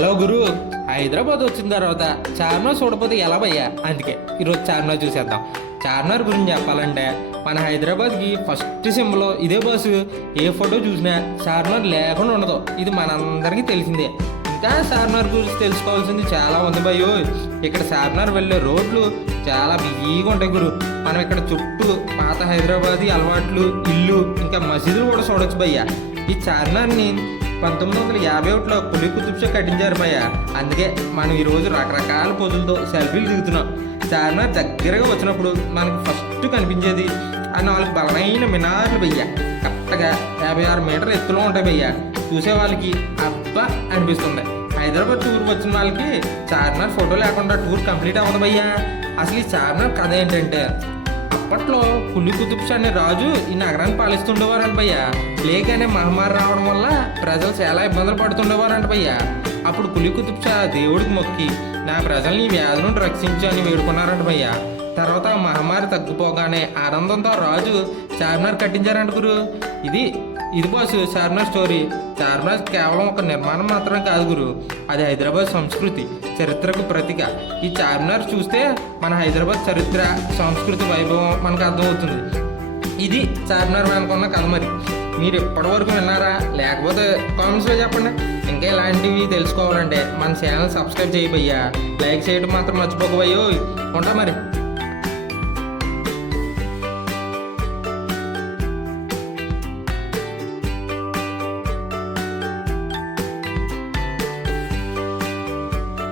Hello గురు. హైదరాబాద్ వచ్చిన తర్వాత చార్మినార్ చూడపోతే ఎలా భయ్యా? అందుకే ఈరోజు చార్మినార్ చూసేద్దాం. చార్మినార్ గురించి చెప్పాలంటే మన హైదరాబాద్కి ఫస్ట్ సింబల్ ఇదే బస్సు. ఏ ఫోటో చూసినా చార్మినార్ లేకుండా ఉండదు. ఇది మనందరికీ తెలిసిందే. ఇంకా చార్మినార్ గురించి తెలుసుకోవాల్సింది చాలా ఉంది భయ్యో. ఇక్కడ చార్మినార్ వెళ్ళే రోడ్లు చాలా బిజీగా ఉంటాయి గురు. మనం ఇక్కడ చుట్టూ పాత హైదరాబాద్ అలవాట్లు ఇల్లు ఇంకా మసీదులు కూడా చూడొచ్చు భయ్యా. ఈ చార్మినార్ని పంతొమ్మిది వందల యాభై ఒకటిలో పులి కుతుబ్షా కట్టించారు భయ్య. అందుకే మనం ఈరోజు రకరకాల పొజులతో సెల్ఫీలు దిగుతున్నాం. చార్మినార్ దగ్గరగా వచ్చినప్పుడు మనకు ఫస్ట్ కనిపించేది ఆ నాలుగు బలమైన మినార్లు భయ్య. కరెక్ట్గా యాభై ఆరు మీటర్ల ఎత్తులో ఉంటాయి భయ్య. చూసే వాళ్ళకి అబ్బా అనిపిస్తుంది. హైదరాబాద్ టూర్ వచ్చిన వాళ్ళకి చార్మినార్ ఫోటో లేకుండా టూర్ కంప్లీట్ అవ్వదు భయ్య. అసలు ఈ చార్మినార్ కథ ఏంటంటే అప్పట్లో కులి కుతుబ్ షా అనే రాజు ఈ నగరాన్ని పాలిస్తుండేవారంట భయ్య. లేకనే మహమ్మారి రావడం వల్ల ప్రజలు చాలా ఇబ్బందులు పడుతుండేవారంట భయ్య. అప్పుడు కులి కుతుబ్ షా దేవుడికి మొక్కి నా ప్రజల్ని ఈ వ్యాధి నుండి రక్షించు అని వేడుకున్నారంట భయ్య. తర్వాత మహమ్మారి తగ్గిపోగానే ఆనందంతో రాజు చార్మినార్ కట్టించారంట గురు. ఇది ఇది బాసు చార్మినార్ స్టోరీ. చార్మినార్ కేవలం ఒక నిర్మాణం మాత్రమే కాదు గురు. అది హైదరాబాద్ సంస్కృతి చరిత్రకు ప్రతీక. ఈ చార్మినార్ చూస్తే మన హైదరాబాద్ చరిత్ర సంస్కృతి వైభవం మనకు అర్థమవుతుంది. ఇది చార్మినార్ అనుకున్న కథ మరి. మీరు ఇప్పటివరకు విన్నారా? లేకపోతే కామెంట్స్లో చెప్పండి. ఇంకా ఇలాంటివి తెలుసుకోవాలంటే మన ఛానల్ సబ్స్క్రైబ్ చేయబయ్యా లైక్ చేయడం మాత్రం మర్చిపోకపోయో ఉంటా మరి.